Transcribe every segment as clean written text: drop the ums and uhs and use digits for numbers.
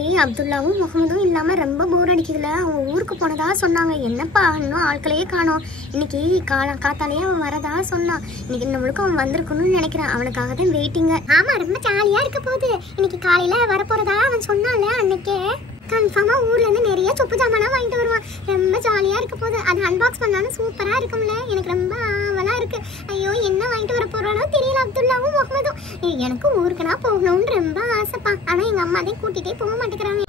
ஏய், அப்துல்லாவும் முகமதும் இல்லாம ரொம்ப போர் அடிக்குதுல. அவங்க ஊருக்கு போனதா சொன்னாங்க. என்னப்பா இன்னும் ஆட்களையே காணோம். இன்னைக்கு காத்தாலேயே அவன் வரதா சொன்னான். இன்னைக்கு நம்மளுக்கு அவன் வந்திருக்கணும்னு நினைக்கிறேன். அவனுக்காக தான் வெயிட்டிங்க. ஆமா, ரொம்ப ஜாலியா இருக்க போகுது. இன்னைக்கு காலையில வரப்போறதா அவன் சொன்னால அன்னைக்கே. கன்ஃபார்மா ஊர்ல இருந்து நிறைய சொப்பு ஜாமானா வாங்கிட்டு வருவான். ரொம்ப ஜாலியா இருக்க போகுது. அது அன்பாக்ஸ் பண்ணாலும் சூப்பரா இருக்கும்ல. எனக்கு ரொம்ப ஆவலா இருக்கு. ஐயோ, என்ன வாங்கிட்டு வர போறானோ தெரியல. அப்துல்லாவும் முகமதும் எனக்கு ஊருக்கு நான் போகணும்னு ரொம்ப ஆசைப்பா. ஆனா எங்க அம்மா தான் கூட்டிட்டே போக மாட்டேங்கிறாங்க.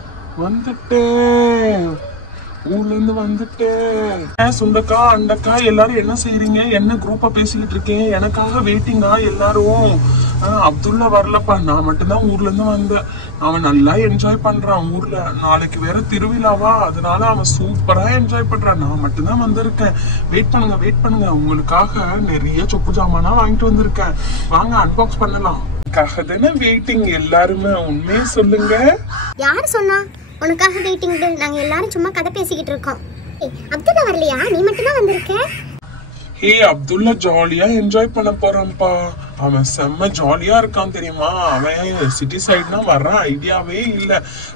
வந்துட்டேன், ஊர்ல இருந்து வந்துட்டேன். சுண்டக்கா அண்டக்கா எல்லாரும் என்ன செய்றீங்க? என்ன குரூப்பா பேசிக்கிட்டு இருக்கேன்? எனக்காக வெயிட்டிங்கா எல்லாரும்? அப்துல்லா வரலப்பா, நான் மட்டும்தான் ஊர்ல இருந்து வந்தேன். அவன் நல்லா என்ஜாய் பண்றான் ஊர்ல. நாளைக்கு வேற திருவிழாவா, அதனால அவன் சூப்பரா என்ஜாய் பண்றான். நான் மட்டும்தான் வந்திருக்கேன். வெயிட் பண்ணுங்க, உங்களுக்காக நிறைய சொப்பு ஜாமானா வாங்கிட்டு வந்திருக்கேன். வாங்க அன்பாக்ஸ் பண்ணலாம். வெயிட்டிங் எல்லாருமே. உண்மையே சொல்லுங்க, யாரு சொன்னா உனக்காக வெயிட்டிங்? நாங்க எல்லாரும் சும்மா கதை பேசிக்கிட்டு இருக்கோம். அப்துல்லா வரலையா? நீ மட்டும் தான் வந்திருக்க. அப்துல்லா ஜாலியா என்ஜாய் பண்ண போறான்ப்பா. அவன் செம்ம ஜாலியா இருக்கான் தெரியுமா? அவன் சிட்டி சைட்னா வர்ற ஐடியாவே இல்ல.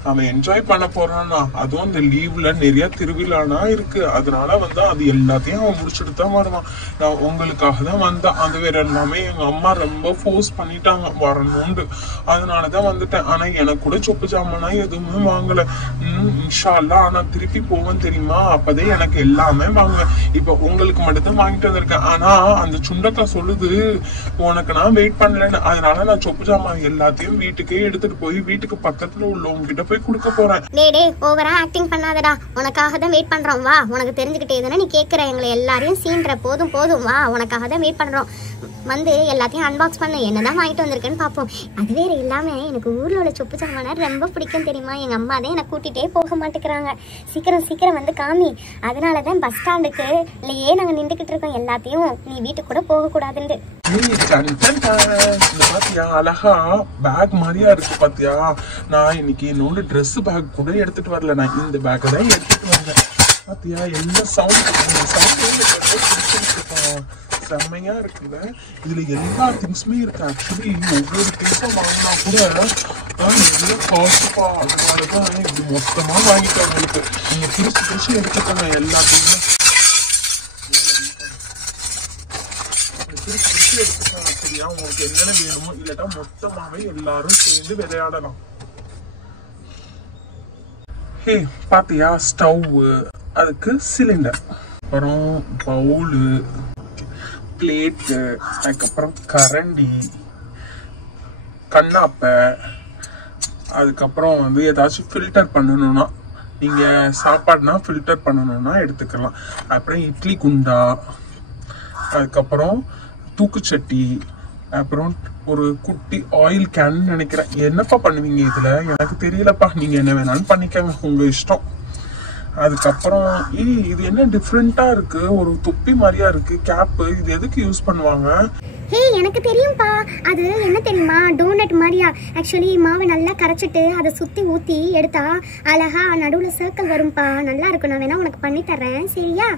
அவன் என்ஜாய் பண்ண போறான்னா, அதுவும் அந்த லீவ்ல நிறைய திருவிழானா இருக்கு. அதனால அது எல்லாத்தையும் அவன் முடிச்சுட்டு தான் வருவான். நான் உங்களுக்காக தான் வந்தான். அது வேற எல்லாமே எங்க அம்மா ரொம்ப ஃபோர்ஸ் பண்ணிட்டாங்க வரணும்னு. அதனாலதான் வந்துட்டேன். ஆனா எனக்கு கூட சொப்பு ஜாமானா எதுவுமே வாங்கல. இன்ஷா அல்லாஹ் ஆனா திருப்பி போவேன் தெரியுமா? அப்பதே எனக்கு எல்லாமே வாங்குவேன். இப்ப உங்களுக்கு மட்டும் தான் வாங்கிட்டு வந்திருக்கேன். ஆனா அந்த சுண்டக்கா சொல்லுது உனக்கு நான் வெயிட் பண்ணலன்னு. அதனால நான் சொப்பு ஜாமான் எல்லாத்தையும் வீட்டுக்கே எடுத்துட்டு போய் வீட்டுக்கு பக்கத்துல உள்ளவங்க கிட்ட போய் கொடுக்க போறேன். டேய், ஓவரா ஆக்டிங் பண்ணாதடா. உனக்காக தான் வெயிட் பண்றோம். வா, உனக்கு தெரிஞ்சுக்கிட்டே தானே நீ கேக்குற. எங்களை எல்லாரையும் சீன்ற போதும் வா, உனக்காக தான் வெயிட் பண்றோம். வந்து எல்லாத்தையும் அன்பாக்ஸ் பண்ண என்னதான் வாங்கிட்டு வந்திருக்கேன்னு பாப்போம். அது வேற இல்லாம எனக்கு ஊர்ல உள்ள சொப்பு ஜாமான ரொம்ப பிடிக்கும் தெரியுமா? எங்க அம்மா தான் என்னை கூட்டிட்டே போக மாட்டேங்கிறாங்க. சீக்கிரம் வந்து காமி. அதனாலதான் பஸ் ஸ்டாண்டுக்கு இல்லையே நாங்க நின்றுகிட்டு இருக்கோம். எல்லாத்தையும் நீ வீட்டுக்கு கூட போக கூடாதுன்னு. பாத்தியா, அழகா பேக் மாதிரியா இருக்கு பாத்தியா? நான் இன்னைக்கு என்னோட ட்ரெஸ் பேக் கூட எடுத்துட்டு வரல. நான் இந்த பேக் தான் எடுத்துட்டு வந்தேன். பாத்தியா என்ன சவுண்ட் செம்மையா இருக்குல்ல. இதுல எல்லா திங்ஸுமே இருக்கு. ஆக்சுவலி ஒவ்வொரு திங்ஸும் வாங்கினா கூட நிறைய காஸ்ட்பா. அதனாலதான் இது மொத்தமா வாங்கிட்டு உங்களுக்கு நீங்க பிரிச்சு எடுத்துக்கோங்க. எல்லாத்தையுமே பிரிச்சு எடுத்துக்கோங்க சரியா? உங்களுக்கு என்னென்ன வேணுமோ, இல்லட்டா மொத்தமாவே எல்லாரும் சேர்ந்து விளையாடலாம். பாத்தியா, ஸ்டவ், அதுக்கு சிலிண்டர், அப்புறம் பவுலு, பிளேட்டு, அதுக்கப்புறம் கரண்டி, கண்ணாப்பை, அதுக்கப்புறம் ஏதாச்சும் ஃபில்டர் பண்ணணும்னா நீங்க சாப்பாடுனா ஃபில்டர் பண்ணணும்னா எடுத்துக்கலாம். அப்புறம் இட்லி குண்டா, அதுக்கப்புறம் தூக்குச்சட்டி, அப்புறம் ஒரு குட்டி ஆயில் கேன் நினைக்கிறேன். என்னப்பா பண்ணுவீங்க இதுல? எனக்கு தெரியலப்பா. நீங்க என்ன வேணாலும் பண்ணிக்கங்க, உங்க இஷ்டம். அதுக்கப்புறம் இது என்ன டிஃப்ரெண்டா இருக்கு? ஒரு தொப்பி மாதிரியா இருக்கு கேப். இது எதுக்கு யூஸ் பண்ணுவாங்க? எனக்கு தெரியும்பா. அது என்ன தெரியுமா? டோனட் மாதிரியா. ஆக்சுவலி மாவை நல்லா கரைச்சிட்டு அதை சுத்தி ஊத்தி எடுத்தா அழகா நடுவுல சர்க்கிள் வரும்பா. நல்லா இருக்கும். நான் வேணா உனக்கு பண்ணி தர்றேன், சரியா?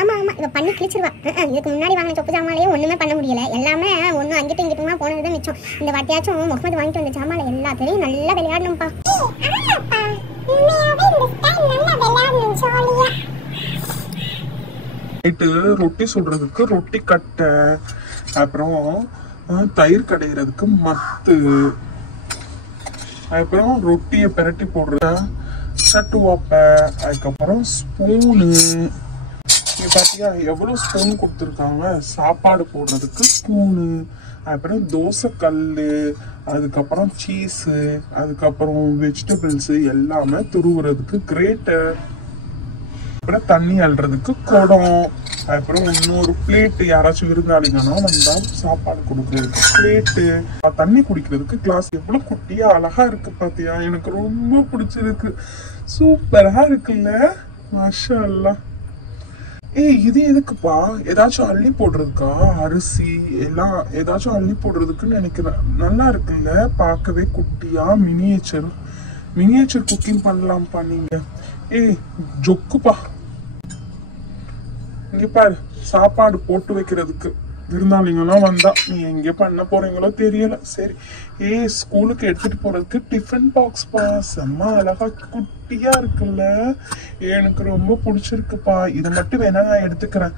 ஆமா, இதை பண்ணி கிழிச்சிருவா. இதுக்கு முன்னாடி வாங்கின சொப்பு ஜாமாலையே ஒண்ணுமே பண்ண முடியல. எல்லாமே ஒன்னும் அங்கிட்டும் இங்கிட்டுமா போனதுதான் மிச்சம். இந்த வாட்டியாச்சும் முகமது வாங்கிட்டு வந்த ஜாமால எல்லாத்தையும் நல்லா விளையாடணும்பா. ரொட்டி சுடுறதுக்கு ரொட்டி கட்டை, அப்புறம் தயிர் கடைகிறதுக்கு மத்து, அப்புறம் ரொட்டியை பிரட்டி போடுற சட்டுவாப்பை, அதுக்கப்புறம் ஸ்பூனு. பாத்தியா எவ்வளவு ஸ்பூன் கொடுத்துருக்காங்க? சாப்பாடு போடுறதுக்கு ஸ்பூனு, அப்புறம் தோசை கல்லு, அதுக்கப்புறம் சீஸு, அதுக்கப்புறம் வெஜிடபிள்ஸ் எல்லாமே துருவுறதுக்கு கிரேட்டர், அப்புறம் தண்ணி அள்ளுறதுக்கு குடம், அப்புறம் இன்னொரு பிளேட்டு. யாராச்சும் விருந்தாளிங்கன்னா வந்தா சாப்பாடு கொடுக்கறதுக்கு பிளேட்டு, தண்ணி குடிக்கிறதுக்கு கிளாஸ். எவ்வளவு குட்டியா அழகா இருக்கு பாத்தியா? எனக்கு ரொம்ப பிடிச்சிருக்கு. சூப்பரா இருக்குல்ல? மாஷா அல்லாஹ். இது எதுக்குப்பா? ஏதாச்சும் அள்ளி போடுறதுக்கா? அரிசி எல்லாம் ஏதாச்சும் அள்ளி போடுறதுக்குன்னு நினைக்கிறேன். நல்லா இருக்குல்ல பார்க்கவே? குட்டியா மினியேச்சர் குக்கிங் பண்ணலாம்ப்பா நீங்க. ஜொக்குப்பா, இங்க பாரு, சாப்பாடு போட்டு வைக்கிறதுக்கு விருந்தாளிங்கெல்லாம் வந்தா நீ எங்க பண்ண போறீங்களோ தெரியல. சரி, ஸ்கூலுக்கு எடுத்துட்டு போறதுக்கு டிஃபன் பாக்ஸ்பா, செம்ம அழகா குட்டியா இருக்குல்ல, எனக்கு ரொம்ப பிடிச்சிருக்குப்பா. இதை மட்டும் வேணா நான் எடுத்துக்கிறேன்.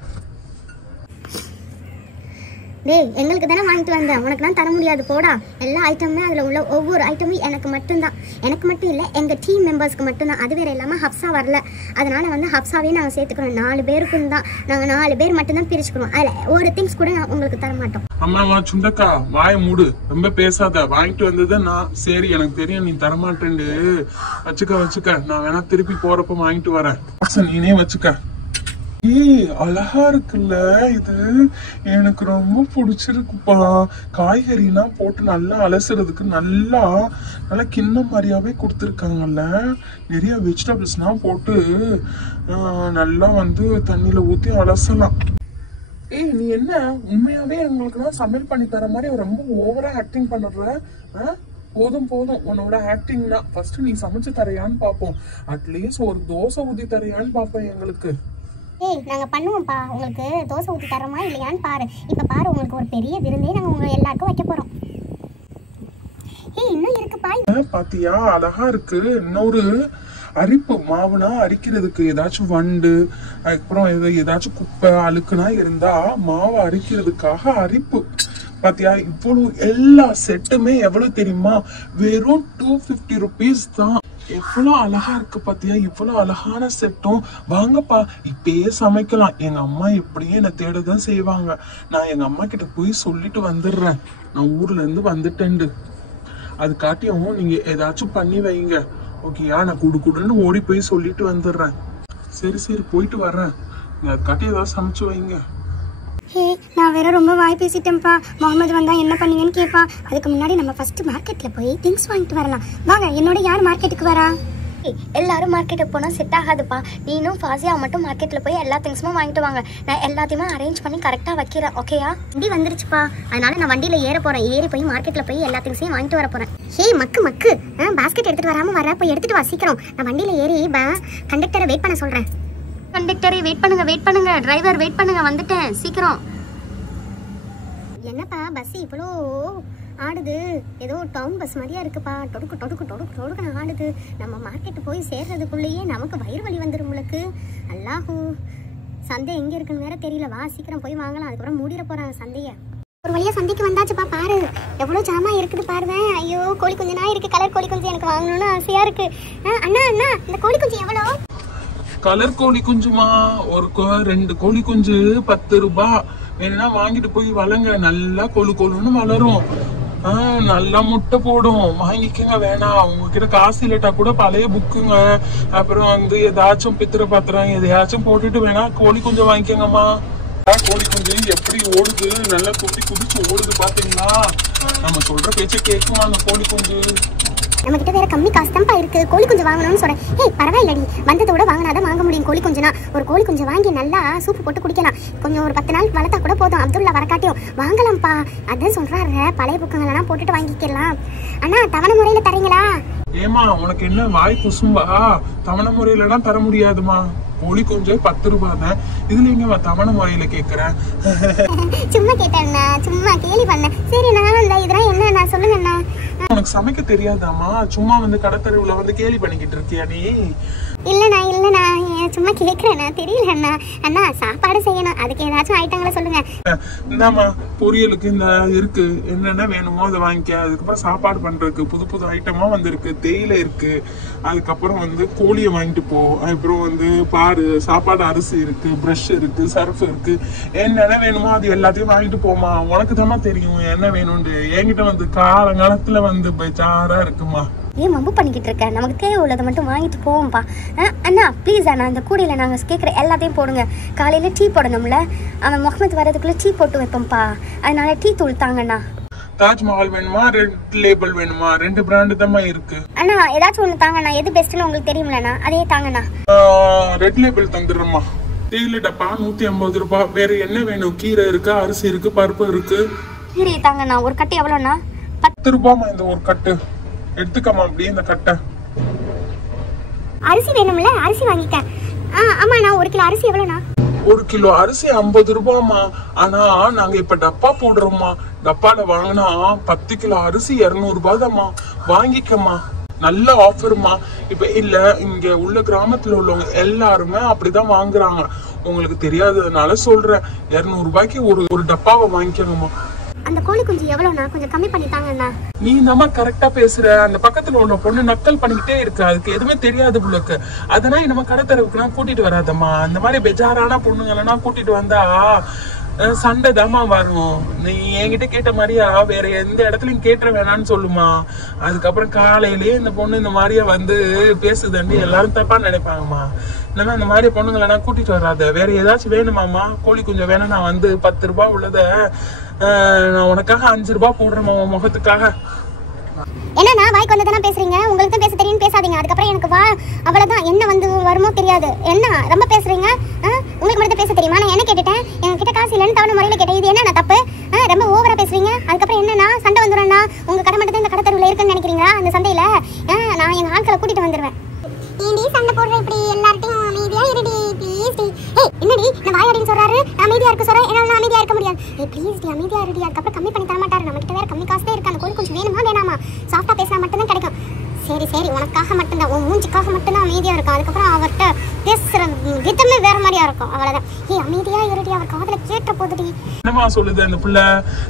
டேய், எங்களுக்கு தானே வாங்கிட்டு வந்தேன், உனக்குலாம் தர முடியாது போடா. எல்லா ஐட்டமுமே அதில் உள்ள ஒவ்வொரு ஐட்டமும் எனக்கு மட்டும்தான். எனக்கு மட்டும் இல்லை, எங்கள் டீம் மெம்பர்ஸ்க்கு மட்டும்தான். அது வேறு இல்லாமல் ஹப்ஸா வரல, அதனால் வந்து ஹப்ஸாவே நாங்கள் சேர்த்துக்கிறோம். 4 பேருக்கும் தான், நாங்கள் 4 பேர் மட்டும்தான் பிரிச்சுக்கிறோம். அதில் ஒரு திங்ஸ் கூட நான் உங்களுக்கு தர மாட்டோம். அம்மா சுண்டக்கா, வாய மூடு, ரொம்ப பேசாத. வாங்கிட்டு வந்தது நான். சரி, எனக்கு தெரியும் நீ தரமாட்டேன்னு. வச்சுக்க, நான் வேணா திருப்பி போறப்ப வாங்கிட்டு வரேன். நீனே வச்சுக்க. அழகா இருக்குல்ல இது, எனக்கு ரொம்ப பிடிச்சிருக்குப்பா. காய்கறிலாம் போட்டு நல்லா அலசுறதுக்கு நல்லா கிண்ணம் மாதிரியாவே கொடுத்துருக்காங்கல்ல. நிறைய வெஜிடபிள்ஸ்லாம் போட்டு நல்லா வந்து தண்ணியில ஊத்தி அலசலாம். நீ என்ன உண்மையாவே எங்களுக்குலாம் சமையல் பண்ணி தர மாதிரி ரொம்ப ஓவரா ஆக்டிங் பண்ணுற? போதும் உன்னோட ஆக்டிங்னா ஃபர்ஸ்ட் நீ சமைச்சு தரையான்னு பாப்போம். அட்லீஸ்ட் ஒரு தோசை ஊத்தி தரையான்னு பாப்பேன் எங்களுக்கு. நாங்கள் பண்ணுவோம்ப்பா, உங்களுக்கு தோசை ஊற்றி தரோமா இல்லையான்னு பாரு. இப்போ பாரு, உங்களுக்கு ஒரு பெரிய விருந்தே நாங்கள் உங்க எல்லாருக்கும் வைக்க போகிறோம். இன்னும் இருக்குப்பா. பாத்தியா, அழகா இருக்கு. இன்னொரு அரிப்பு, மாவுனா அரிக்கிறதுக்கு ஏதாச்சும் வண்டு, அதுக்கப்புறம் ஏதாச்சும் குப்பை அழுக்குனா இருந்தா மாவு அரிக்கிறதுக்காக அரிப்பு. பாத்தியா, இவ்வளவு எல்லா செட்டுமே எவ்வளவு தெரியுமா? வெறும் 250 rupees தான். எவ்வளவு அழகா இருக்கு பாத்தியா, இவ்வளவு அழகான செட்டும். வாங்கப்பா, இப்பயே சமைக்கலாம். எங்க அம்மா எப்படியும் என்னை தேடதான் செய்வாங்க. நான் எங்க அம்மா கிட்ட போய் சொல்லிட்டு வந்துடுறேன், நான் ஊர்ல இருந்து வந்துட்டேன்னு. அது காட்டியும் நீங்க ஏதாச்சும் பண்ணி வைங்க, ஓகேயா? நான் குடுன்னு ஓடி போய் சொல்லிட்டு வந்துடுறேன். சரி போயிட்டு வர்றேன். அது காட்டி ஏதாவது சமைச்சு வைங்க. நான் வேற ரொம்ப வாய் பேசிட்டேன்ப்பா. முகமது வந்தா என்ன பண்ணீங்கன்னு கேட்பா. அதுக்கு முன்னாடி நம்ம ஃபர்ஸ்ட் மார்க்கெட்ல போய் திங்ஸ் வாங்கிட்டு வரலாம். வாங்க, என்னோட யார் மார்க்கெட்டுக்கு வரா? எல்லாரும் மார்க்கெட்டுக்கு போனால் செட் ஆகாதுப்பா. நீனும் ஃபாசியா மட்டும் மார்க்கெட்டில் போய் எல்லா திங்ஸுமே வாங்கிட்டு வாங்க. நான் எல்லாத்தையுமே அரேஞ்ச் பண்ணி கரெக்டாக வைக்கிறேன், ஓகேயா? வண்டி வந்துருச்சுப்பா, அதனால நான் வண்டியில் ஏற போகிறேன். ஏறி போய் மார்க்கெட்டில் போய் எல்லா திங்ஸையும் வாங்கிட்டு வர போகிறேன். மக்கு பாஸ்கெட் எடுத்துகிட்டு வராமல் வர, போய் எடுத்துகிட்டு வா சீக்கிரம். நான் வண்டியில் ஏறி கண்டக்டரை வெயிட் பண்ண சொல்கிறேன். கண்டக்டரை வெயிட் பண்ணுங்க, டிரைவர் வெயிட் பண்ணுங்க, வந்துட்டேன் சீக்கிரம். என்னப்பா பஸ் இவ்வளோ ஆடுது? ஏதோ டவுன் பஸ் மாதிரியா இருக்குப்பா. டொடுக்கு ஆடுது. நம்ம மார்க்கெட்டு போய் சேர்றதுக்குள்ளேயே நமக்கு வயிறு வலி வந்துடும் உங்களுக்கு. அல்லாஹூ, சந்தை எங்கே இருக்குன்னு வேற தெரியல. வா சீக்கிரம் போய் வாங்கலாம், அதுக்கப்புறம் மூடிட போகிறாங்க சந்தையை. ஒரு வழியாக சந்தைக்கு வந்தாச்சுப்பா. பாரு எவ்வளோ ஜாமான் இருக்குது பாருவேன். ஐயோ, கோழி குஞ்சுனா இருக்குது. கலர் கோழி குஞ்சு எனக்கு வாங்கணும்னு ஆசையாக இருக்குது. அண்ணா இந்த கோழி குஞ்சு எவ்வளோ? கலர் கோழி குஞ்சுமா? ஒரு 2 கோழி குஞ்சு 10 ரூபாய். வேணும்னா வாங்கிட்டு போய் வளங்க, நல்லா கொழுன்னு வளரும். நல்லா முட்டை போடும், வாங்கிக்கங்க. வேணாம் உங்ககிட்ட காசு இல்லட்டா கூட பழைய புக்குங்க, அப்புறம் வந்து ஏதாச்சும் பித்திர பாத்திரம் எதையாச்சும் போட்டுட்டு வேணா கோழி குஞ்சு வாங்கிக்கங்கம்மா. கோழி குஞ்சு எப்படி ஓடுது, நல்லா குதிச்சு ஓடுது பாத்தீங்களா? நம்ம சொல்ற பேச்ச கேட்குமா அந்த கோழி குஞ்சு? நம்ம கிட்ட வேற கம்மி காசு தான்ப்பா இருக்கு. கோழி குஞ்சு வாங்கணும்னு சொல்றேன். பரவாயில்லடி, வந்ததோட வாங்கினாதான் வாங்க முடியும். கோழி குஞ்சுனா ஒரு கோழி குஞ்சு வாங்கி நல்லா சூப்பு போட்டு குடிக்கலாம். கொஞ்சம் ஒரு 10 நாள் வளர்த்தா கூட போதும். அப்துல்லா வரக்காட்டியும் வாங்கலாம்ப்பா. அதான் சொல்றாரு, பழைய புக்குங்களெல்லாம் போட்டுட்டு வாங்கிக்கலாம். அண்ணா, தவணை முறையில தரீங்களா? ஏமா உனக்கு என்ன வாய் குசும்பா? தவணை முறையில எல்லாம் தர முடியாதுமா. கோழி குஞ்சு 10 ரூபாய் தான். இதுல எங்க தவணை முறையில கேக்குறேன்? சும்மா கேட்டேன்னா, சும்மா கேலி பண்ண. சரி நான் இதெல்லாம் என்ன சொல்லுங்கண்ணா. உனக்கு சமைக்க தெரியாதாமா? சும்மா வந்து கடத்தருவுல வந்து கேலி பண்ணிக்கிட்டு இருக்கியா நீ? இல்லண்ணா சும்மா கேக்குறேண்ணா, தெரியலண்ணா. அண்ணா சாப்பாடு செய்யணும், அதுக்கு ஏதாச்சும் ஐட்டங்களை சொல்லுங்க. இந்தாமா பொரியலுக்கு இந்த இருக்கு, என்னென்ன வேணுமோ அதை வாங்கிக்க. அதுக்கப்புறம் சாப்பாடு பண்றதுக்கு புது ஐட்டமா வந்திருக்கு. தேயிலை இருக்கு, அதுக்கப்புறம் வந்து கோழியை வாங்கிட்டு போ. அதுக்கப்புறம் வந்து பாரு, சாப்பாடு அரிசி இருக்கு, பிரஷ் இருக்கு, சர்ஃப் இருக்கு. என்னென்ன வேணுமோ அது எல்லாத்தையும் வாங்கிட்டு போமா. உனக்கு தாமா தெரியும் என்ன வேணும்னு. என்கிட்ட வந்து காலங்காலத்துல வந்து பேஜாரா இருக்குமா. ஏன் மம்பு பண்ணிக்கிட்டு இருக்க? நமக்கு தேவை உள்ளதை மட்டும் வாங்கிட்டு போவோம்ப்பா. அண்ணா ப்ளீஸ் அண்ணா, இந்த கூடையில் நாங்கள் கேட்குற எல்லாத்தையும் போடுங்க. காலையில் டீ போடணும்ல, அவன் முகமது வரதுக்குள்ளே டீ போட்டு வைப்போம்ப்பா. அதனால டீ தூள் தாங்கண்ணா. தாஜ்மஹால் வேணுமா, ரெட் லேபிள் வேணுமா? 2 பிராண்டு தான் இருக்கு. அண்ணா ஏதாச்சும் ஒன்று தாங்கண்ணா. எது பெஸ்ட்னு உங்களுக்கு தெரியுமில்லண்ணா, அதே தாங்கண்ணா. Red label தந்துடுறோம்மா. தேயிலை டப்பா 150 ரூபாய். வேற என்ன வேணும்? கீரை இருக்கு, அரிசி இருக்கு, பருப்பு இருக்கு. கீரை தாங்கண்ணா. ஒரு கட்டு எவ்வளோண்ணா? 10 ரூபாய்மா இந்த ஒரு கட்டு. எடுத்துக்கமா அப்படியே இந்த கட்டை. அரிசி வேணும்ல, அரிசி வாங்கிக்க. ஆமாண்ணா, 1 கிலோ அரிசி எவ்வளோண்ணா? 1 கிலோ அரிசி 50 ரூபாய்மா. ஆனா நாங்க இப்ப டப்பா போடுறோம்மா. டப்பால வாங்கினா 10 கிலோ அரிசி 200 ரூபாய் தான்மா. வாங்கிக்கம்மா, நல்ல ஆஃபர்மா. இப்ப இல்ல, இங்க உள்ள கிராமத்துல உள்ளவங்க எல்லாருமே அப்படிதான் வாங்குறாங்க. உங்களுக்கு தெரியாததுனால சொல்றேன். 200 ரூபாய்க்கு ஒரு டப்பாவை வாங்கிக்கணுமா. அந்த கோழி குஞ்சு எவ்வளவுண்ணா? கொஞ்சம் கம்மி பண்ணித்தாங்கண்ணா. நீ நம்ம கரெக்டா பேசுற. அந்த பக்கத்துல உள்ள பொண்ணு நக்கல் பண்ணிக்கிட்டே இருக்கு. அதுக்கு எதுவுமே தெரியாது புள்ளக்கு. அதனால நம்ம கடத்தரவுக்குனா கூட்டிட்டு வராதம்மா. அந்த மாதிரி பெஜாரான பொண்ணுங்களெல்லாம் கூட்டிட்டு வந்தா சண்டை தாமா வரும். நீ என்கிட்ட கேட்ட மாதிரியா வேற எந்த இடத்துலயும் கேட்ட வேணான்னு சொல்லுமா. அதுக்கப்புறம் காலையிலேயே இந்த பொண்ணு இந்த மாதிரியா வந்து பேசுதண்டி எல்லாரும் தப்பா நினைப்பாங்கம்மா. இல்லைன்னா இந்த மாதிரி பொண்ணுங்களை கூட்டிட்டு வராத. வேற ஏதாச்சும் வேணுமாம்மா? கோழி குஞ்சம் வேணும். நான் வந்து 10 ரூபாய் உள்ளத நான் உனக்காக 5 ரூபாய் போடுறேம்மா உன் முகத்துக்காக. என்னண்ணா வாய்க்கு வந்ததெல்லாம் பேசுறீங்க? உங்களுக்கு தான் பேச தெரியும், பேசாதீங்க. அதுக்கப்புறம் எனக்கு அவ்வளவுதான், என்ன வந்து வருமோ தெரியாது. என்ன ரொம்ப பேசுறீங்க? உங்களுக்கு மட்டும் பேச தெரியுமா? நான் என்ன கேட்டுட்டேன்? என்கிட்ட காசு இல்லைன்னு தவணை முறையில் கேட்டேன். இது என்ன தப்பு? ரொம்ப ஓவரா பேசுறீங்க. அதுக்கப்புறம் என்னன்னா சண்டை வந்துடும்ண்ணா. உங்க கடை மட்டும் தான் இந்த கடை தெருவில் இருக்குன்னு நினைக்கிறீங்களா? அந்த சந்தையில நான் எங்க ஆட்களை கூட்டிட்டு வந்துடுவேன். ஏண்டி சண்டை போடுற? இப்படி எல்லார்ட்டையும் அமைதியா இருடி ப்ளீஸ் டி. ஏய் என்னடி நான் வாயாடின்னு சொல்றாரு, அமைதியா இருக்க சொல்றேன். என்னால அமைதியா இருக்க முடியாது. ஏய் ப்ளீஸ் டி அமைதியா இருடி. அதுக்கப்புறம் கம்மி பண்ணி தர மாட்டாரு. நம்ம கிட்ட வேற கம்மி காசு தான் இருக்கு. அந்த கோழி கொஞ்சம் வேணுமா வேணாமா? சாஃப்டா பேசினா மட்டும்தான் கிடைக்கும். சரி சரி, உனக்காக மட்டும்தான், உன் மூஞ்சிக்காக மட்டும்தான் அமைதியா இருக்கும். அதுக்கப்புறம் அவர்கிட்ட பேசுற விதமே வேற மாதிரியா இருக்கும். அவ்வளவுதான். ஏய் அமைதியா இருடி, அவர் காதுல கேட்ட போதுடி. என்னமா சொல்லுது அந்த புள்ள?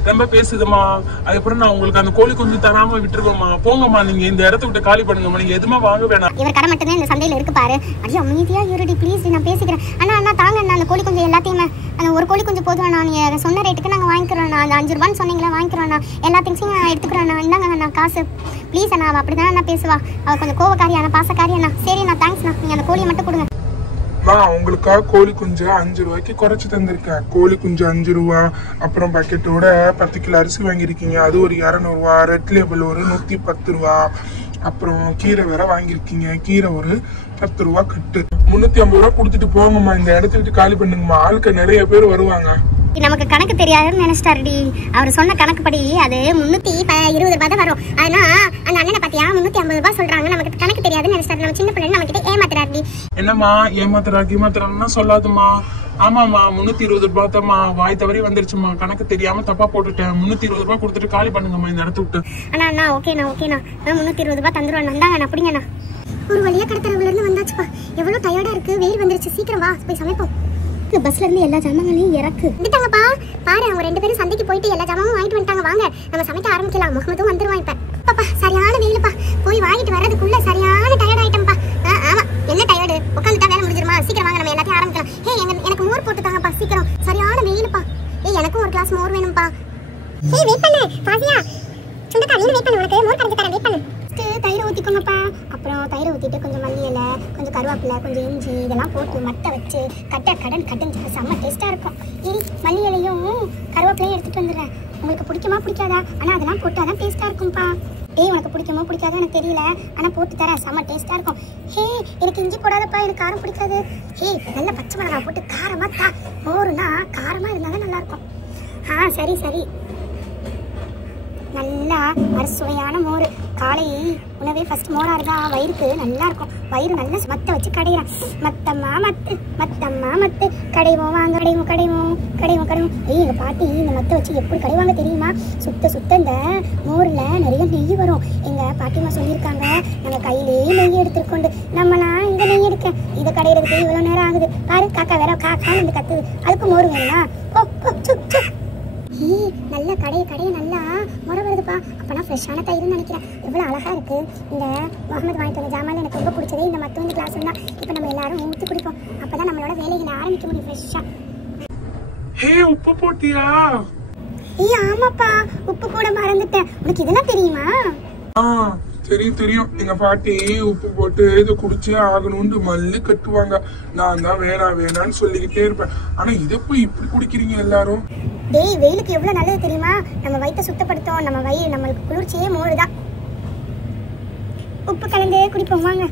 ரொம்ப பேசுதுமா. அதுக்கப்புறம் நான் உங்களுக்கு அந்த கோழி கொஞ்சம் தராம விட்டுருவோம்மா. போங்கம்மா, நீங்க இந்த இடத்த விட்டு காலி பண்ணுங்கம்மா. நீங்க எதுவுமா வாங்க வேணாம். இவர் கடை மட்டும்தான் இந்த சந்தையில இருக்கு பாரு. ஐயோ அமைதியா இருடி ப்ளீஸ், நான் பேசிக்கிறேன். அண்ணா தாங்க அண்ணா, அந்த கோழி கொஞ்சம் எல்லாத்தையுமே, அந்த ஒரு கோழி கொஞ்சம் போதும் அண்ணா. நீங்க சொன்ன ரேட்டுக்கு நாங்க வாங்கிக்கிறோம். அந்த 5 ரூபான்னு சொன்னீங்களா, வாங்கிக்கிறோம். எல்லா திங்ஸையும் நான் எடுத்துக்கிறோம். இந்தாங்க அண்ணா காசு ப்ளீஸ் அண்ணா. அப்படிதான் அண்ணா பேசுவா. அவ கொஞ்சம் கோவக்காரி அண்ணா, பாசக்காரி அண்ணா. சரி நான் தேங்க்ஸ்ண்ணா. நீங்க அந்த கோழியை மட்டும் கொடுங்க. நான் உங்களுக்காக கோழி குஞ்சு 5 ரூபாய்க்கு குறைச்சி தந்திருக்கேன். கோழி குஞ்சு 5 ரூபா. அப்புறம் பக்கெட்டோட 10 கிலோ அரிசி வாங்கியிருக்கீங்க, அது ஒரு 200 ரூபா. ரெட் லேபிள் ஒரு 110 ரூபா. அப்புறம் கீரை வேற வாங்கியிருக்கீங்க, கீரை ஒரு 10 ரூபா கட்டு. 350 ரூபா கொடுத்துட்டு போங்கம்மா. இந்த இடத்த விட்டு காலி பண்ணுங்கம்மா. ஆளுக்கு நிறைய பேர் வருவாங்க. நமக்கு கணக்கு தெரியாதுன்னு நினைச்சிட்டாருடி. அவர் சொன்ன கணக்குப்படி அது 320 ரூபாய் தான் வரும். ஆனா அந்த அண்ணனை பாத்தியா 350 ரூபாய் சொல்றாங்க. நமக்கு கணக்கு தெரியாதுன்னு நினைச்சிட்டாரு. நம்ம சின்ன பிள்ளை நம்ம கிட்ட ஏமாத்துறாருடி. என்னம்மா ஏமாத்துறான்னா சொல்லாதுமா. ஆமாம்மா 320 ரூபாய் தான்மா. வாய் தவறி வந்துருச்சுமா. கணக்கு தெரியாம தப்பா போட்டுட்டேன். 320 ரூபாய் கொடுத்துட்டு காலி பண்ணுங்கம்மா இந்த இடத்த விட்டு. அண்ணா ஓகேண்ணா 320 ரூபாய் தந்துருவேன். இந்தாங்க அப்படிங்கண்ணா. ஒரு வழியா கடத்தரவுல இருந்து வந்தாச்சுப்பா. எவ்வளவு டயர்டா இருக்கு. வெயில் வந்துருச்சு. சீக்கிரம் வா போய் சமைப்போம். பஸ்ல இருந்து எல்லா ஜாமான்களையும் இறக்கு வந்துட்டாங்கப்பா. பாரு அவங்க 2 பேரும் சந்தைக்கு போயிட்டு எல்லா ஜாமானும் வாங்கிட்டு வந்துட்டாங்க. வாங்க நம்ம சமைக்க ஆரம்பிக்கலாம். முகமதும் வந்துருவான் இப்ப. பாப்பா சரியான வெயிலுப்பா. போய் வாங்கிட்டு வர்றதுக்குள்ள சரியான டயர்ட் ஆயிட்டேன்ப்பா. ஆமா என்ன டயர்டு, உட்காந்துட்டா வேலை முடிஞ்சிருமா? சீக்கிரம் வாங்க நம்ம எல்லாத்தையும் ஆரம்பிக்கலாம். எனக்கு மோர் போட்டுட்டாங்கப்பா சீக்கிரம். சரியான வெயிலுப்பா. எனக்கும் ஒரு கிளாஸ் மோர் வேணும்ப்பா. வெயிட் பண்ணு பாசியா. சுண்டக்கா நீ வெயிட் பண்ணு, உனக்கு மோர் கரைச்சு தரேன். வெயிட் பண்ணு. தயிரை ஊற்றிக்கோங்கப்பா. அப்புறம் தயிரை ஊற்றிட்டு கொஞ்சம் மல்லி இலை, கொஞ்சம் கருவேப்பிலை, கொஞ்சம் இஞ்சி இதெல்லாம் போட்டு மட்டை வச்சு கட்டுன்னு செம்ம டேஸ்ட்டாக இருக்கும். மல்லி இலையும் கருவேப்பிலையும் எடுத்துகிட்டு வந்துடுறேன். உங்களுக்கு பிடிக்குமா பிடிக்காதா? ஆனால் அதெல்லாம் போட்டு அதான் டேஸ்ட்டாக இருக்கும்ப்பா. உனக்கு பிடிக்குமோ பிடிக்காதோ எனக்கு தெரியல, ஆனால் போட்டு தரேன். செம்ம டேஸ்ட்டாக இருக்கும். எனக்கு இஞ்சி போடாதப்பா, எனக்கு காரம் பிடிக்காது. நல்ல பச்சை மிளகா போட்டு காரமாக தா. மோருனா காரமாக இருந்தால் தான் நல்லாயிருக்கும். சரி சரி. நல்லா அறுசுவையான மோர். காலை உணவே ஃபர்ஸ்ட் மோரா இருந்தா வயிறுக்கு நல்லா இருக்கும். வயிறு நல்லா மத்த வச்சு கடையிறான். மத்தம்மா மத்து கடைவோம் வாங்க கடைவோம். எங்க பாட்டி இந்த மத்த வச்சு எப்படி கடைவாங்க தெரியுமா? சுத்த இந்த மோர்ல நிறைய நெய் வரும். எங்க பாட்டிமா சொல்லியிருக்காங்க, நாங்க கையிலேயே நெய் எடுத்துக்கொண்டு நம்மளாம் இங்க நெய் எடுக்க இதை கடையிறதுக்கு இவ்வளவு நேரம் ஆகுது. பாரு காக்கா வேற காக்கான்னு வந்து கத்துது. அதுக்கு மோர் வேணுமா? நல்லா கடைய நல்லா முறை வருதுப்பா. அப்பனா ஃப்ரெஷ்ஷான தயிர்னு நினைக்கிறேன். எவ்வளோ அழகா இருக்கு. இந்த முகமது வாங்கிட்டு வந்த ஜாமான் எனக்கு ரொம்ப பிடிச்சதே இந்த மத்த வந்து கிளாஸ் தான். இப்போ நம்ம எல்லாரும் ஊற்றி குடிப்போம். அப்பதான் நம்மளோட வேலைகளை ஆரம்பிக்க முடியும் ஃப்ரெஷ்ஷா. உப்பு போட்டியா? ஆமாப்பா உப்பு போட மறந்துட்டேன். உனக்கு இதெல்லாம் தெரியுமா? தெரியும். எங்க பாட்டி உப்பு போட்டு இதை குடிச்சே ஆகணும்னு மல்லி கட்டுவாங்க. நான் தான் வேணான்னு சொல்லிக்கிட்டே இருப்பேன். ஆனா இதை போய் இப்படி குடிக்கிறீங்க எல்லாரும்? வெயிலுக்கு எவ்வளவு நல்லது தெரியுமா? நம்ம வயிற்றை சுத்தப்படுத்தும். நம்ம வயிறு நம்மளுக்கு குளிர்ச்சியே மோர் தான். உப்பு கலந்து குடிப்போம் வாங்க.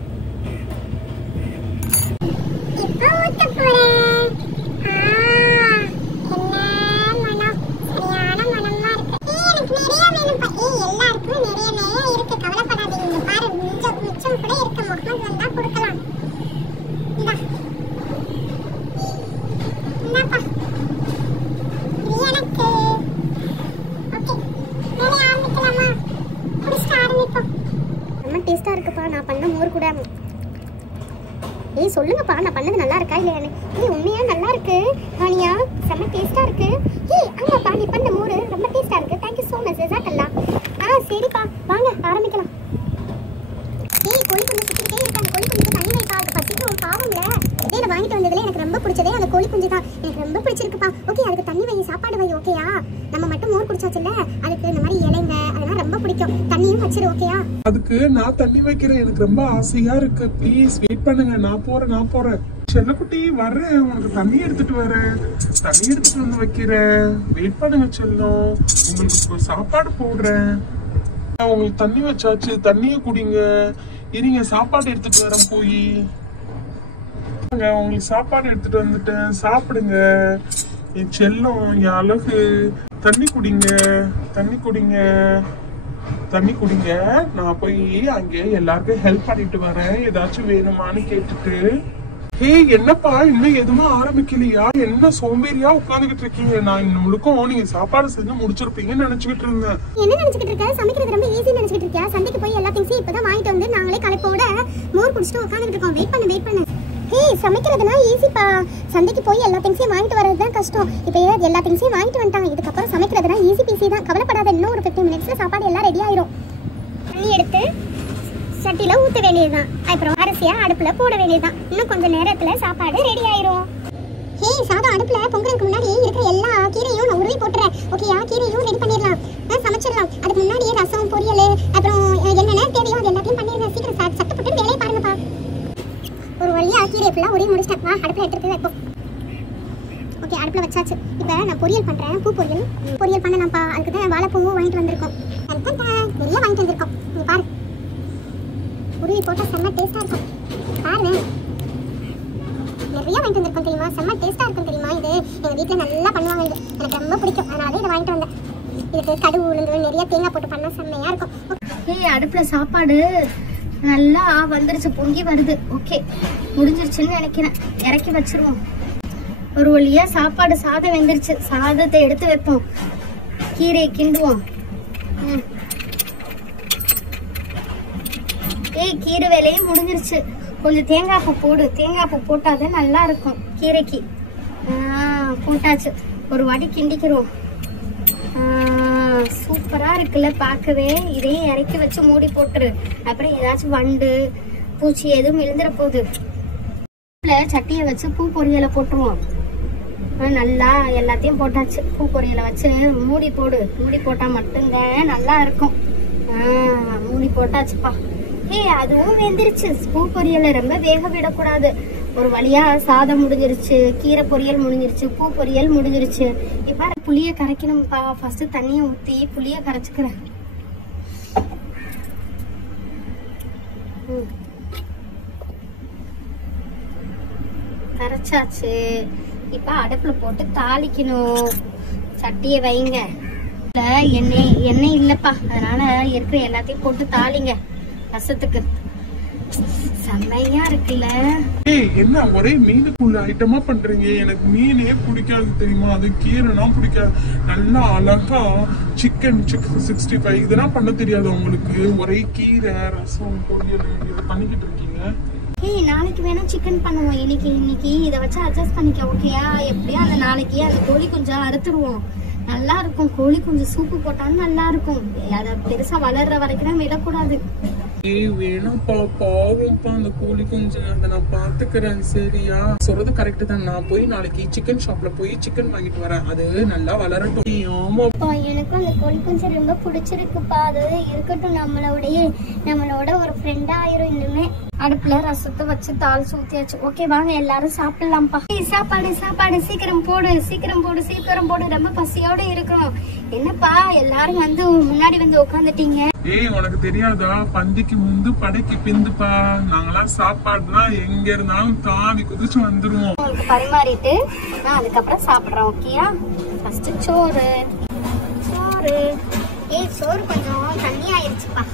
ஏய் சொல்லுங்கப்பா, நான் பண்ணது நல்லா இருக்கா இல்லையான்னு. ஏய் உண்மையா நல்லா இருக்கு ராணியா, செம்ம டேஸ்டா இருக்கு. ஏய் ஆமாப்பா, நீ பண்ண மோர் ரொம்ப டேஸ்டா இருக்கு. தேங்க்யூ ஸோ மச் ஜஸாக்கல்லா. சரிப்பா, வாங்க ஆரம்பிக்கலாம். ஏய் கோழி குஞ்சு சுத்திட்டே இருக்காங்க. கோழி குஞ்சுக்கு தண்ணி வைப்பா, அது பசிக்கும் பாவம்ல. இடையில வாங்கிட்டு வந்ததுல எனக்கு ரொம்ப பிடிச்சதே அந்த கோழி குஞ்சு தான். எனக்கு ரொம்ப பிடிச்சிருக்குப்பா. ஓகே, அதுக்கு தண்ணி வை, சாப்பாடு வை. ஓகேயா? நம்ம மட்டும் மோர் குடிச்சாச்சுல்ல, அதுக்கு இந்த மாதிரி இலைங்க அதெல்லாம் ரொம்ப பிடிக்கும். தண்ணியும் வச்சிரு. ஓகேயா? அதுக்கு நான் தண்ணி வைக்கிறேன், எனக்கு ரொம்ப ஆசையா இருக்கு. ப்ளீஸ் வெயிட் பண்ணுங்க, நான் போறேன். செல்லக்குட்டி வர்றேன், உனக்கு தண்ணி எடுத்துட்டு வரேன். தண்ணி எடுத்துட்டு வந்து வைக்கிறேன். வெயிட் பண்ணுங்க செல்லம், உங்களுக்கு சாப்பாடு போடுறேன். உங்களுக்கு தண்ணி வச்சாச்சு, தண்ணிய குடிங்க. இருங்க, சாப்பாடு எடுத்துட்டு வரேன். போய் உங்களுக்கு சாப்பாடு எடுத்துட்டு வந்துட்டேன், சாப்பிடுங்க. என் செல்லம், என் அழகு, தண்ணி குடிங்க. நான் போய் அங்கே எல்லாருக்கும் ஹெல்ப் பண்ணிட்டு வரேன், ஏதாச்சும் வேணுமான்னு கேட்டுட்டு. என்னப்பா இன்னும் எதுவும் ஆரம்பிக்கலையா? என்ன சோம்பேறியா உட்காந்துக்கிட்டு இருக்கீங்க? நான் முழுக்கும் நீங்க சாப்பாடு செஞ்சு முடிச்சிருப்பீங்கன்னு நினைச்சுக்கிட்டு இருந்தேன். என்ன நினைச்சுக்கிட்டு இருக்க? சமைக்கிறது ரொம்ப ஈஸி நினைச்சுக்கிட்டு இருக்கியா? சந்தைக்கு போய் எல்லா திங்ஸையும் இப்பதான் வாங்கிட்டு வந்து நாங்களே கலப்போட மோர் குடிச்சிட்டு உட்காந்துக்கிட்டு இருக்கோம். வெயிட் பண்ணு. சமைக்கிறதுனா ஈஸிப்பா. சந்தைக்கு போய் எல்லா திங்ஸையும் வாங்கிட்டு வரது தான் கஷ்டம். இப்போ எல்லா திங்ஸையும் வாங்கிட்டு வந்துட்டாங்க. இதுக்கப்புறம் சமைக்கிறதுனா ஈஸி பீஸி தான். கவலைப்படாத, இன்னும் ஒரு 15 மினிட்ஸ்ல சாப்பாடு எல்லாம் ரெடி ஆயிரும். தண்ணி எடுத்து சட்டியில ஊத்த வேண்டியதுதான். அப்புறம் அரிசியா அடுப்புல போட வேண்டியதுதான். இன்னும் கொஞ்ச நேரத்துல சாப்பாடு ரெடி ஆயிரும். சாதம் அடுப்புல பொங்கலுக்கு முன்னாடி இருக்கிற எல்லா கீரையும் நான் உருவி போட்டுறேன். ஓகேயா? கீரையும் ரெடி பண்ணிடலாம், சமைச்சிடலாம். அதுக்கு முன்னாடி ரசம், பொரியல், அப்புறம் என்னென்ன தேவையோ அது எல்லாத்தையும் பண்ணிடுறேன். சீக்கிரம் சட்டு போட்டு வேலையை பாருங்கப்பா. ஒரு வழியா கீரை ஃபுல்லாக உருவி முடிச்சிட்டேன். வா அடுப்புல எடுத்துட்டு வைப்போம். ஓகே, அடுப்புல வச்சாச்சு. இப்போ நான் பொரியல் பண்றேன். பூ பொரியல் பண்ணலாம்ப்பா. அதுக்கு தான் வாழைப்பூவும் வாங்கிட்டு வந்திருக்கோம். நிறைய வாங்கிட்டு வந்திருக்கோம். நீ பாரு, உருவி போட்டா செம்ம டேஸ்டா இருக்கும். பாருங்க, நிறைய வாங்கிட்டு வந்திருக்கோம் தெரியுமா? செம்ம டேஸ்டா இருக்கும் தெரியுமா? இது எங்க வீட்டுல நல்லா பண்ணுவாங்க. இது எனக்கு ரொம்ப பிடிக்கும், அதனால இதை வாங்கிட்டு வந்தேன். இதுக்கு கடுகு உளுந்து நிறைய தேங்காய் போட்டு பண்ணா செம்மையா இருக்கும். அடுப்புல சாப்பாடு நல்லா வந்துருச்சு, பொங்கி வருது. ஓகே, முடிஞ்சிருச்சுன்னு நினைக்கிறேன். இறக்கி வச்சிருவோம். ஒரு வழியா சாதம் வெந்துருச்சு. சாதத்தை எடுத்து வைப்போம், கீரையை கிண்டுவோம். கீரை வேலையும் முடிஞ்சிருச்சு. கொஞ்சம் தேங்காய் பூ போடு. தேங்காய் பூ போட்டாதான் நல்லா இருக்கும் கீரைக்கு. போட்டாச்சு. ஒரு வாட்டி கிண்டிக்கிறோம். சூப்பரா இருக்குல்ல பார்க்கவே. இதையும் இறக்கி வச்சு மூடி போட்டுரு. அப்புறம் ஏதாச்சும் வண்டு பூச்சி எதுவும் விழுந்துற போகுது. சட்டியை வச்சு பூ பொரியலை போட்டுருவோம். நல்லா எல்லாத்தையும் போட்டாச்சு. பூ பொரியலை வச்சு மூடி போடு. மூடி போட்டா மட்டும்தான் நல்லா இருக்கும். மூடி போட்டாச்சுப்பா. அதுவும் வெந்துருச்சு. பூ பொரியலை ரொம்ப வேக விடக்கூடாது. ஒரு வழியா சாதம் முடிஞ்சிருச்சு, கீரை பொரியல் முடிஞ்சிருச்சு, பூ பொரியல் முடிஞ்சிருச்சு. இப்ப புளிய கரைக்கணும்ப்பா. ஃபர்ஸ்ட் தண்ணியை ஊத்தி புளிய கரைச்சுக்கிறேன். கரைச்சாச்சு. இப்ப அடுப்புல போட்டு தாளிக்கணும். சட்டியை வைங்க. எண்ணெய் இல்லப்பா, அதனால இருக்கிற எல்லாத்தையும் போட்டு தாளிங்க. ரசத்துக்கு செம்மையா இருக்குல்ல. என்ன ஒரே மீனுக்குள்ள ஐட்டமா பண்றீங்க? எனக்கு மீனே பிடிக்காது தெரியுமா? அது கீரைனா பிடிக்காது. நல்லா அழகா சிக்கன் 65 இதெல்லாம் பண்ண தெரியாது உங்களுக்கு? ஒரே கீரை, ரசம், பொரியல் இதை பண்ணிக்கிட்டு இருக்கீங்க. நாளைக்கு வேணா சிக்கன் பண்ணுவோம். இன்னைக்கு இதை வச்சு அட்ஜஸ்ட் பண்ணிக்க. ஓகேயா? எப்படியும் அந்த நாளைக்கு அந்த கோழி கொஞ்சம் அறுத்துருவோம். நல்லா இருக்கும். கோழி கொஞ்சம் சூப்பு போட்டாலும் நல்லா இருக்கும். அதை பெருசா வளர்ற வரைக்கும் தான் விடக்கூடாது. வேணாம்ப்பா, பாவம்ப்பா அந்த கோழி குஞ்சு. அதை நான் பாத்துக்கிறேன், சரியா? சொல்றது கரெக்ட் தான். நான் போய் நாளைக்கு சிக்கன் ஷாப்ல போய் சிக்கன் வாங்கிட்டு வரேன். அது நல்லா வளரட்டும். ஆமாப்பா, எனக்கும் அந்த கோழி குஞ்சு ரொம்ப பிடிச்சிருக்குப்பா. அது இருக்கட்டும், நம்மளோட ஒரு ஃப்ரெண்டா ஆயிரும். இன்னுமே அடுப்புல ரசத்தை வச்சு தாளிச்சு ஊத்தியாச்சு. ஓகே, வாங்க எல்லாரும் சாப்பிடலாம்ப்பா. சாப்பாடு சீக்கிரம் போடு. ரொம்ப பசியோட இருக்கிறோம். என்னப்பா எல்லாரும் வந்து முன்னாடி வந்து உட்காந்துட்டீங்க. உனக்கு தெரியாதா? பந்திக்கு முந்து படைக்கு பிந்துப்பா. நாங்கெல்லாம் சாப்பாடுனா எங்க இருந்தாலும் தாவி குதிச்சு வந்துருவோம். உங்களுக்கு பரிமாறிட்டு நான் அதுக்கப்புறம் சாப்பிடுறேன். ஓகேயா? ஃபர்ஸ்ட் சோறு. சோறு கொஞ்சம் தண்ணி ஆயிடுச்சுப்பா.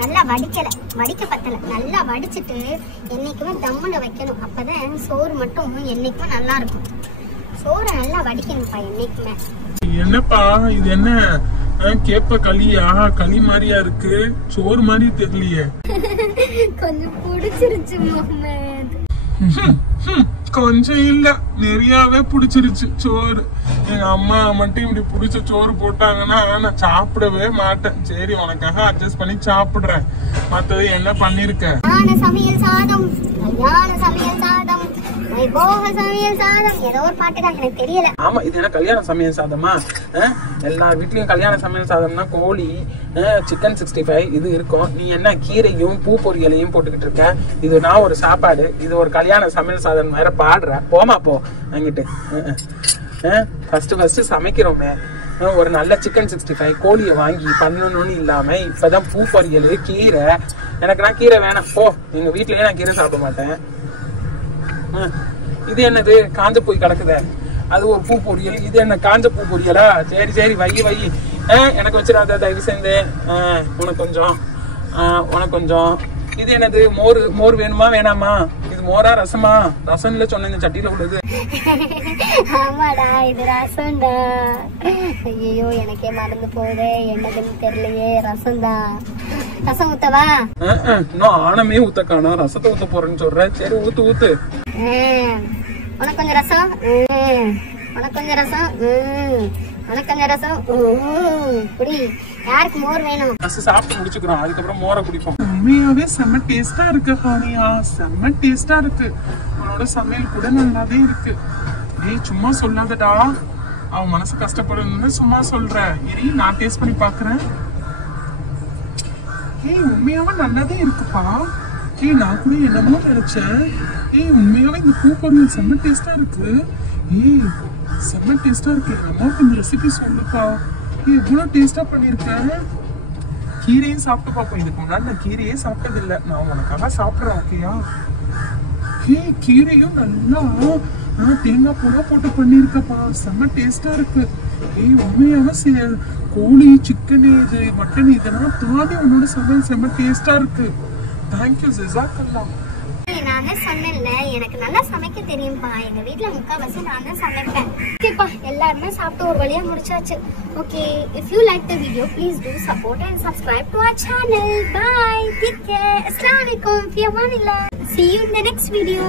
நல்லா வடிக்க பத்தல. நல்லா வடிச்சிட்டு என்னைக்குமே தம்முல வைக்கணும். அப்பதான் சோறு மட்டும் என்னைக்கும் நல்லா இருக்கும். சோறை நல்லா வடிக்கணும்ப்பா என்னைக்குமே. என்னப்பா இது? என்ன கேப்ப களியா? களி மாதிரியா இருக்கு, சோறு மாதிரி தெரியலையே. கொஞ்சம் பிடிச்சிருச்சு முகமது. கொஞ்சம் இல்ல, நிறையவே பிடிச்சிருச்சு சோறு. எங்க அம்மா மட்டும் இப்படி பிடிச்ச சோறு போட்டாங்கன்னா நான் சாப்பிடவே மாட்டேன். சரி, உனக்காக அட்ஜஸ்ட் பண்ணி சாப்பிடுறேன். மத்தது என்ன பண்ணிருக்க? சமையல் சாதம், கல்யாண சமையல் சாதம், சமையல் சாதம், ஏதோ ஒரு பாட்டு தான், எனக்கு தெரியல. ஆமா, இது என்ன கல்யாண சமையல் சாதமா? எல்லா வீட்லயும் கல்யாண சமையல் சாதம்னா கோழி, சிக்கன் 65 இது இருக்கும். நீ என்ன கீரையும் பூ பொரியலையும் போட்டுக்கிட்டு இருக்க? இது நான் ஒரு சாப்பாடு, இது ஒரு கல்யாண சமையல் சாதம் வேற பாடுற. போமா போ அங்கிட்டு. ஃபர்ஸ்ட் சமைக்கிறோமே, ஒரு நல்ல சிக்கன் 65 கோழியை வாங்கி பண்ணணும்னு இல்லாம இப்பதான் பூ பொரியல் கீரை. எனக்கு நான் கீரை வேணாம், போ. எங்க வீட்லயே நான் கீரை சாப்பிட மாட்டேன். இது என்னது காஞ்ச போய் கிடக்குத? அது ஒரு பூ பொரியல். இது என்ன காஞ்ச பூ பொரியலா? சரி சரி, வை எனக்கு வச்சிடாத தயவு செய்து. உனக்கு கொஞ்சம். இது என்னது? மோர் வேணுமா வேணாமா? இது மோரா ரசமா? ரசம்ல சொன்ன இந்த சட்டியில உள்ளது. ஆமாடா, இது ரசம்டா. ஐயோ, எனக்கே மறந்து போகுது, என்னதுன்னு தெரியலையே. ரசம் ஊத்தவா? இன்னும் ஆனமே ஊத்த காணோம், ரசத்தை ஊத்த போறேன்னு சொல்ற. சரி, ஊத்து. உனக்கு கொஞ்சம் ரசம், உனக்கு கொஞ்சம் ரசம். குடி. யாருக்கு மோர் வேணும்? ரசம் சாப்பிட்டு முடிச்சுக்கிறோம், அதுக்கப்புறம் மோரை குடிப்போம். உண்மையாவே செம்ம டேஸ்டா இருக்கு ஹானியா, செம்ம டேஸ்டா இருக்கு. உன்னோட சமையல் கூட நல்லாவே இருக்கு. ஏய், சும்மா சொல்லாதடா, அவன் மனசு கஷ்டப்படணும்னு சும்மா சொல்ற. இரு, நான் டேஸ்ட் பண்ணி பாக்குறேன். ஏய், உண்மையாவே நல்லாவே இருக்குப்பா. ஏய், நான் கூட என்னமோ நினைச்சேன். ஏய், உண்மையாவே இந்த பூ பொரியல் செம்ம டேஸ்டா இருக்கு. ஏய், செம்ம டேஸ்டா இருக்கு. அம்மாவுக்கு இந்த ரெசிபி சொல்லுப்பா. ஏய், இவ்வளவு டேஸ்டா பண்ணிருக்கேன். கீரையும் சாப்பிட்டு பார்ப்போம். இதுக்கு முன்னாடி நான் கீரையே சாப்பிட்டது இல்லை. நான் உனக்காக சாப்பிட்றேன், ஓகேயா? ஏய், கீரையும் நல்லா தேங்காய் பூரா போட்டு பண்ணிருக்கப்பா, செம்ம டேஸ்டா இருக்கு. ஏய், உண்மையாவே கோழி, சிக்கன், இது மட்டன், இதெல்லாம் தாண்டி உன்னோட சமையல் செம்ம டேஸ்டா இருக்கு. தேங்க்யூ ஜிசாக்கல்லா. நான் தான் சொன்னேன்ல, எனக்கு நல்லா சமைக்க தெரியும்பா. எங்க வீட்டுல முக்கால்வாசி நான் தான் சமைப்பேன். ஓகேப்பா, எல்லாருமே சாப்பிட்டு ஒரு வழியா முடிச்சாச்சு. Okay, if you like the video, please do support and subscribe to our channel. Bye, take care, Assalamualaikum, fi amanillah. See you in the next video.